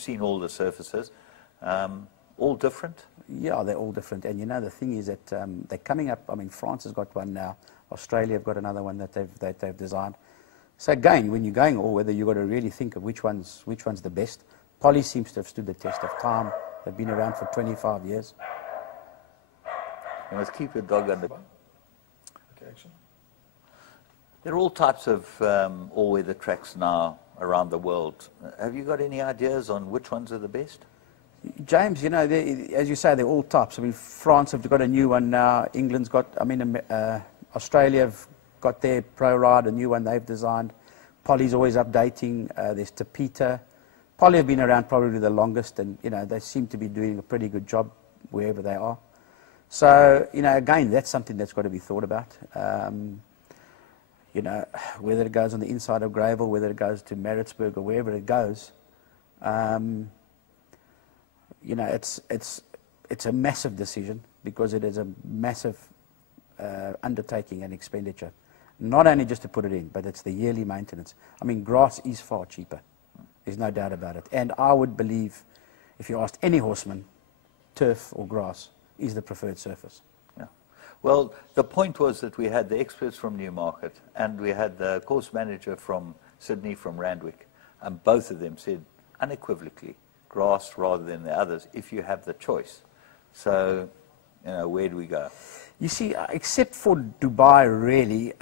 seen all the surfaces, all different? Yeah, they're all different. And you know, the thing is that they're coming up. I mean, France has got one now. Australia have got another one that they've designed. So again, when you're going all-weather, you've got to really think of which one's the best. Polly seems to have stood the test of time. They've been around for 25 years. You must keep your dog under. Okay, action. There are all types of all-weather tracks now around the world. Have you got any ideas on which ones are the best? James, you know, as you say, they're all types. I mean, France have got a new one now. England's got, I mean, Australia have got their Pro Ride, a new one they've designed. Polly's always updating. There's Tapeta. Polly have been around probably the longest, and, you know, they seem to be doing a pretty good job wherever they are. So, you know, again, that's something that's got to be thought about. You know, whether it goes on the inside of Gravel, whether it goes to Maritzburg or wherever it goes, you know, it's a massive decision because it is a massive undertaking and expenditure. Not only just to put it in, but it's the yearly maintenance. I mean, grass is far cheaper. There's no doubt about it. And I would believe, if you asked any horseman, turf or grass is the preferred surface. Yeah. Well, the point was that we had the experts from Newmarket and we had the course manager from Sydney, from Randwick, and both of them said unequivocally, grass rather than the others, if you have the choice. So, you know, where do we go? You see, except for Dubai, really,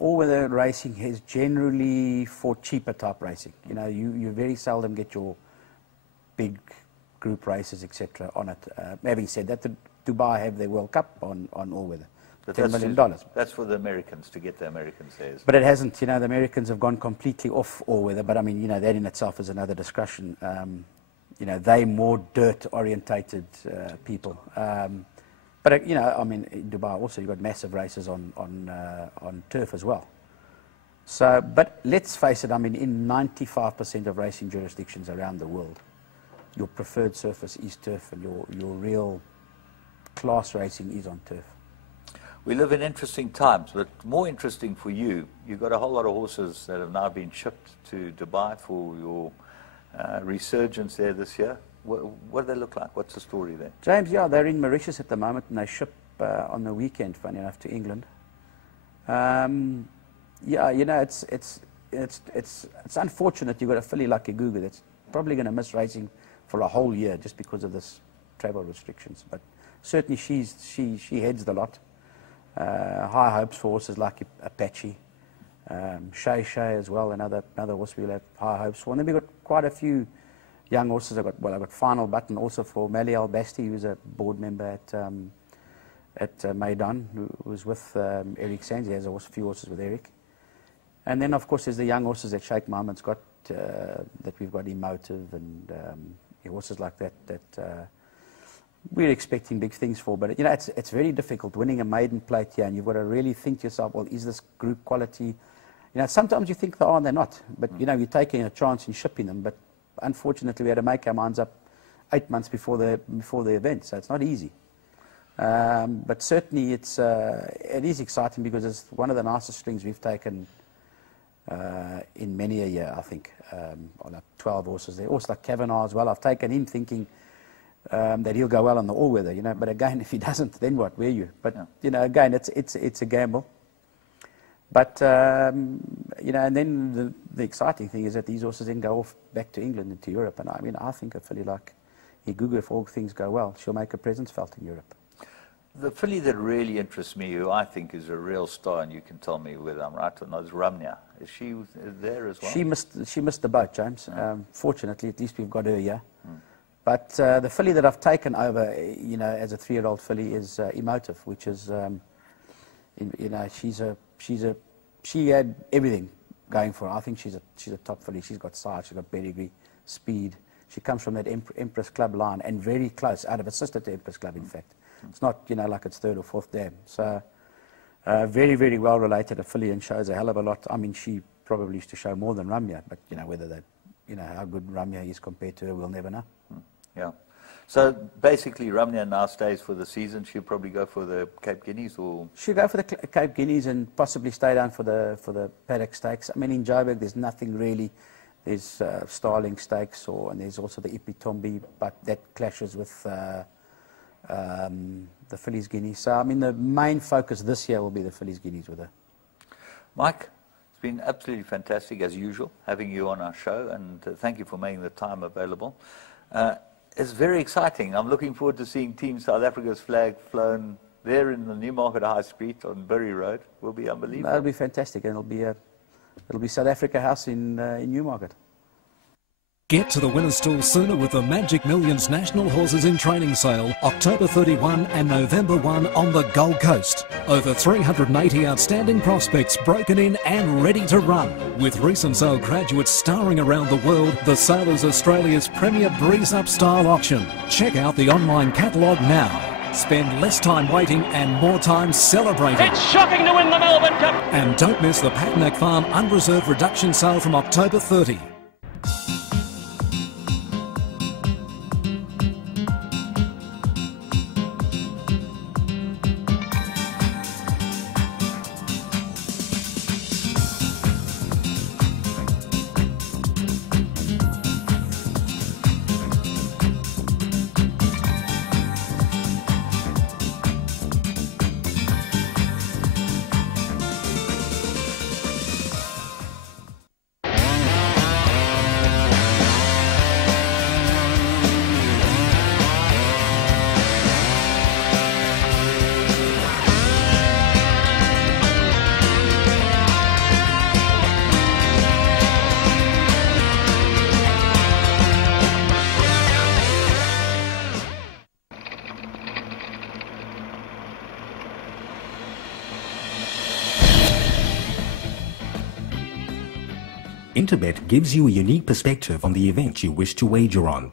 all-weather racing is generally for cheaper type racing. You know, you very seldom get your big group races, etc. on it. Having said that, Dubai have their World Cup on all-weather. $10 million. That's for the Americans, to get the Americans there. But it hasn't, you know, the Americans have gone completely off all-weather. But I mean, you know, that in itself is another discussion. You know, they're more dirt-orientated people. But, you know, I mean, in Dubai also you've got massive races on turf as well. So, but let's face it, I mean, in 95% of racing jurisdictions around the world, your preferred surface is turf and your real class racing is on turf. We live in interesting times, but more interesting for you, you've got a whole lot of horses that have now been shipped to Dubai for your resurgence there this year. What do they look like? What's the story there? James, yeah, they're in Mauritius at the moment, and they ship on the weekend, funny enough, to England. Yeah, you know, it's unfortunate you've got a filly like Igugu that's probably going to miss racing for a whole year just because of this travel restrictions. But certainly she heads the lot. High hopes for horses like Apache. Shay as well, another horse we'll have high hopes for. And then we've got quite a few young horses. I've got Final Button also for Mali Al-Basti, who's a board member at Maidan, who was with Eric Sands. He has a few horses with Eric. And then, of course, there's the young horses that Sheikh Mohammed's got, that we've got Emotive and horses like that we're expecting big things for. But, you know, it's very difficult winning a maiden plate here, and you've got to really think to yourself, well, is this group quality? You know, sometimes you think they are and they're not. But, you know, you're taking a chance in shipping them. But unfortunately, we had to make our minds up 8 months before the event, so it's not easy. But certainly it is exciting because it's one of the nicest strings we've taken in many a year, I think. On like 12 horses there. Also like Kavanagh as well. I've taken him thinking that he'll go well on the all-weather, you know. But again, if he doesn't, then what? Where are you? But, you know, again, it's a gamble. But, you know, and then the exciting thing is that these horses then go off back to England and to Europe. And I mean, I think a filly like Igugu, if all things go well, she'll make a presence felt in Europe. The filly that really interests me, who I think is a real star, and you can tell me whether I'm right or not, is Ramya. Is she there as well? She missed the boat, James. Fortunately, at least we've got her here. But the filly that I've taken over, you know, as a 3-year-old filly is Emotive, which is, you know, she had everything going for her. I think she's a top filly. She's got size, she's got pedigree, speed. She comes from that Empress Club line and very close, out of a sister to Empress Club, in fact. It's not, you know, like it's third or fourth dam. So very, very well related, a filly, and shows a hell of a lot. I mean, she probably used to show more than Ramya, but, you know, whether that, you know, how good Ramya is compared to her, we'll never know. Yeah. So basically, Ramya now stays for the season. She'll probably go for the Cape Guineas, or she'll go for the Cape Guineas and possibly stay down for the Paddock Stakes. I mean, in Joburg, there's nothing really There's Starling Stakes, and there's also the Ipitombi, but that clashes with the Fillies Guineas. So, I mean, the main focus this year will be the Fillies Guineas with her. Mike, it's been absolutely fantastic, as usual, having you on our show, and thank you for making the time available. It's very exciting. I'm looking forward to seeing Team South Africa's flag flown there in the Newmarket High Street on Bury Road. Will be unbelievable. That'll be fantastic, and it'll be South Africa House in Newmarket. Get to the winner's stall sooner with the Magic Millions National Horses in Training Sale, October 31 and November 1 on the Gold Coast. Over 380 outstanding prospects broken in and ready to run. With recent sale graduates starring around the world, the sale is Australia's premier breeze-up style auction. Check out the online catalogue now. Spend less time waiting and more time celebrating. It's shocking to win the Melbourne Cup. And don't miss the Patnack Farm unreserved reduction sale from October 30. Interbet gives you a unique perspective on the event you wish to wager on.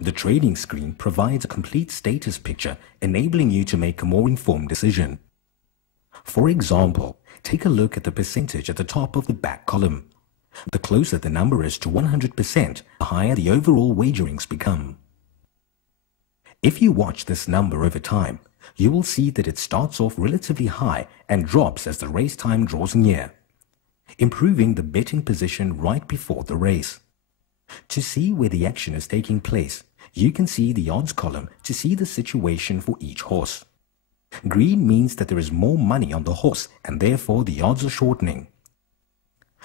The trading screen provides a complete status picture, enabling you to make a more informed decision. For example, take a look at the percentage at the top of the back column. The closer the number is to 100%, the higher the overall wagerings become. If you watch this number over time, you will see that it starts off relatively high and drops as the race time draws near, improving the betting position right before the race. To see where the action is taking place, you can see the odds column to see the situation for each horse. Green means that there is more money on the horse and therefore the odds are shortening.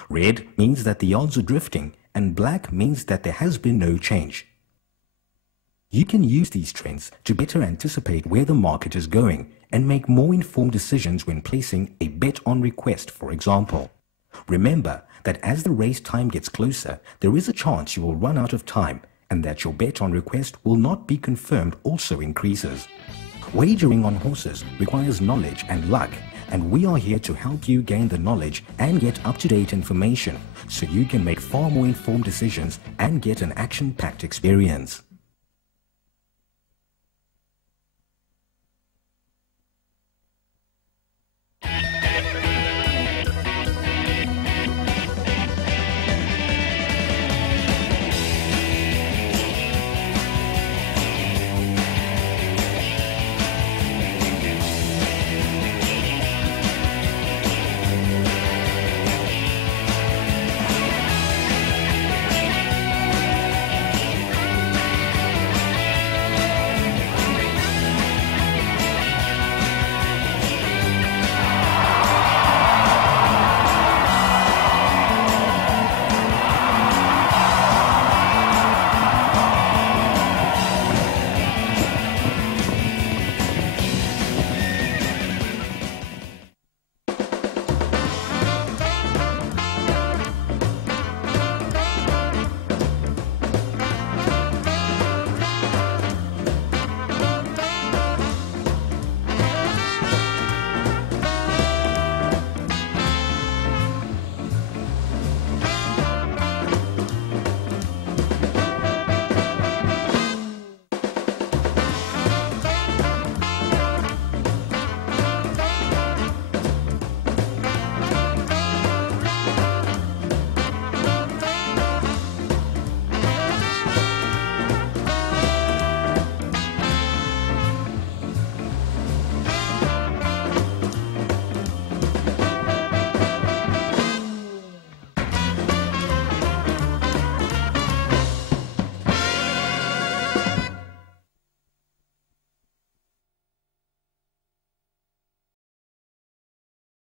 Red means that the odds are drifting, and black means that there has been no change. You can use these trends to better anticipate where the market is going and make more informed decisions when placing a bet on request, for example. Remember that as the race time gets closer, there is a chance you will run out of time and that your bet on request will not be confirmed also increases. Wagering on horses requires knowledge and luck, and we are here to help you gain the knowledge and get up-to-date information so you can make far more informed decisions and get an action-packed experience.